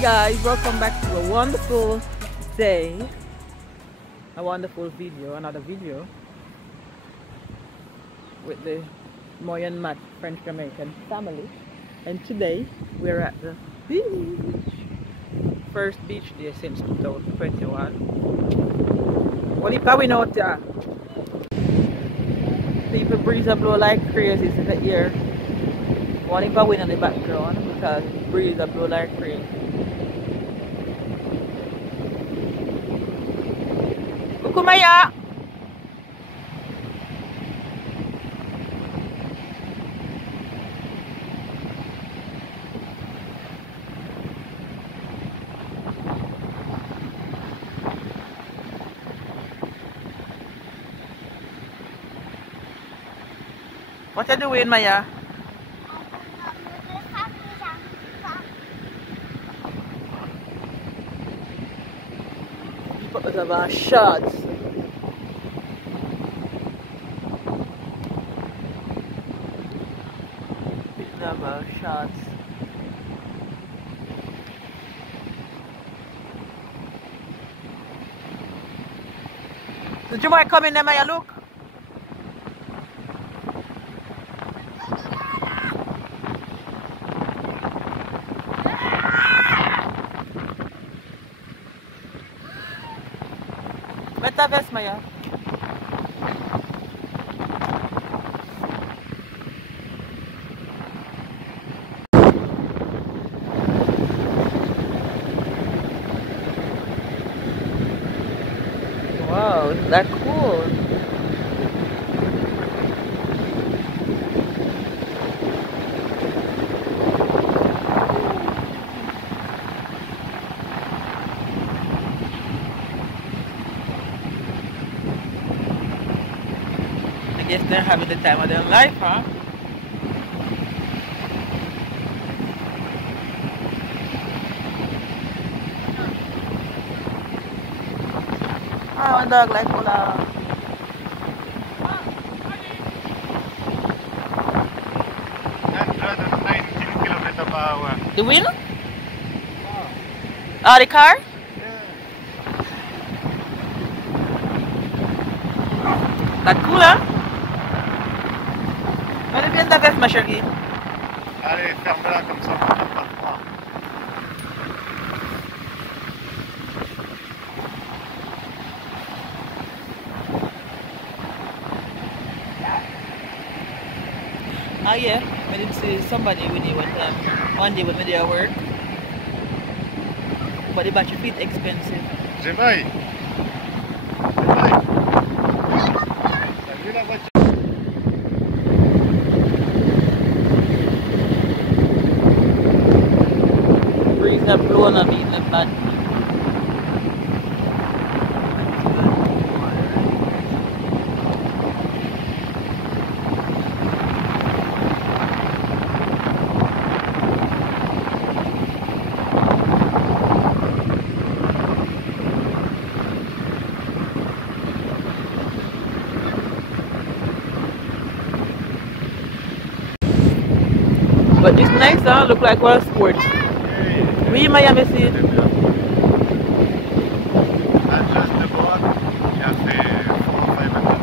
Guys, welcome back to a wonderful day, a wonderful video, another video with the Moy and Matt French Jamaican family. And today we're at the beach, first beach day since 2021. What if we out there? People breeze a blow like crazy in the ear. What if I win in the background because breeze a blow like crazy. Kumaya. What are you doing, Maya? Because of our shots. Shots. Did you want to come in there, Maya? Look. Better vest, Maya. Wow, isn't that cool? I guess they're having the time of their life, huh? Oh, a dog like Ola. That's 19 kilometers per hour. The wheel? Oh, the car? Yeah. That cool, huh? Ano bien la veste, ma chérie? Allez, ferme-la comme ça, on n'a pas le froid. Ah yeah, I did see somebody with you one day when we did our work. But the battery fit expensive. J'aimerais. T'as vu la voiture? Breeze have blown on me in the bad. But this nice, huh? Look like one sport. Oui, Miami see. Là, just the board, il a fait 4 5 minutes.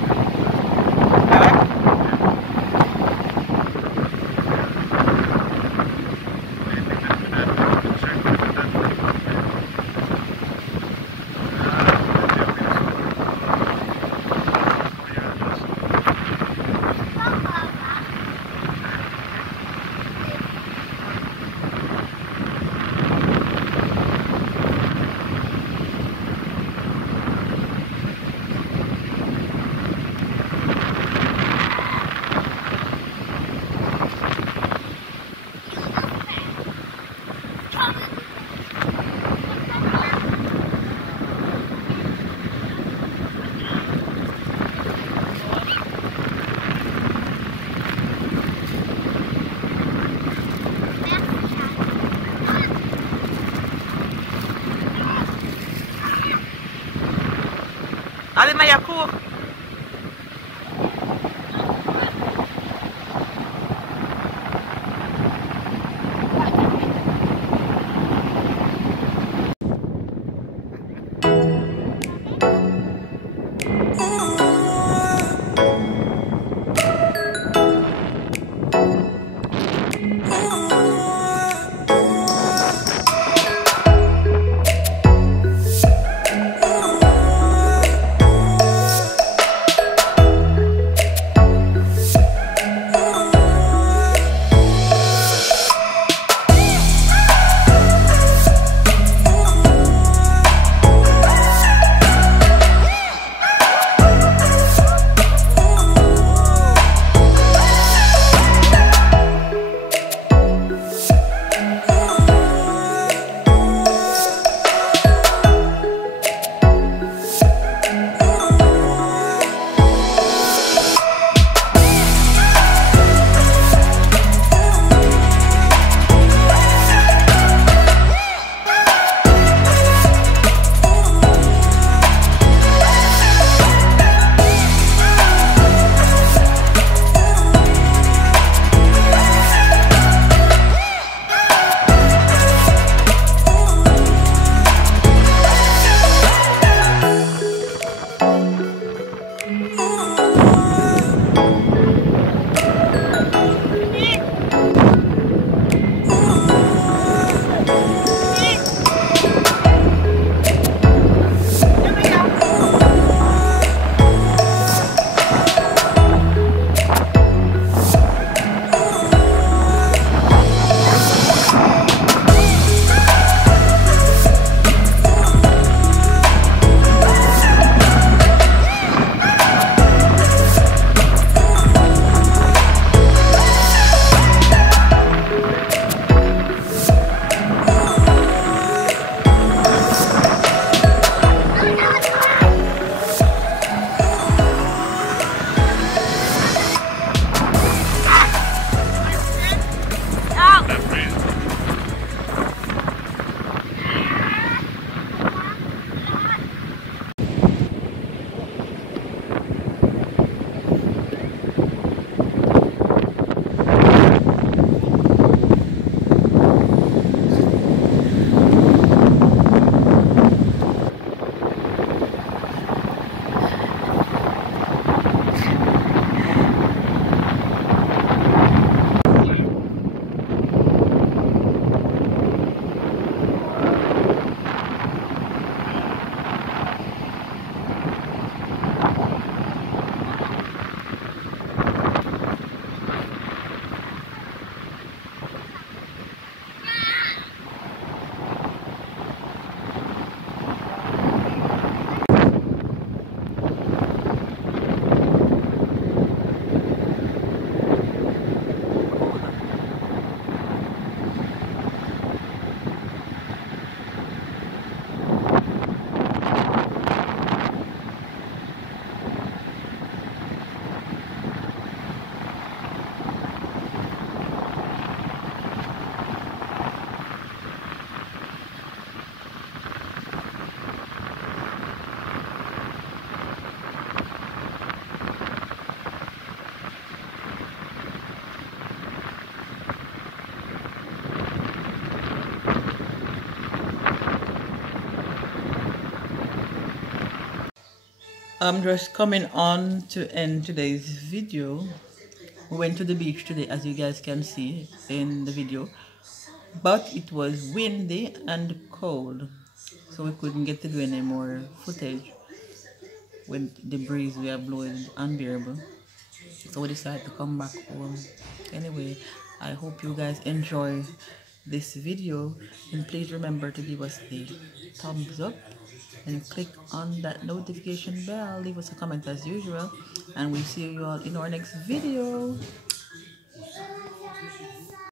Ali Maya cook. I'm just coming on to end today's video. We went to the beach today, as you guys can see in the video, but it was windy and cold, so we couldn't get to do any more footage when the breeze we are blowing is unbearable. So we decided to come back home. Anyway, I hope you guys enjoy this video, and please remember to give us a thumbs up and click on that notification bell. Leave us a comment as usual, and we'll see you all in our next video.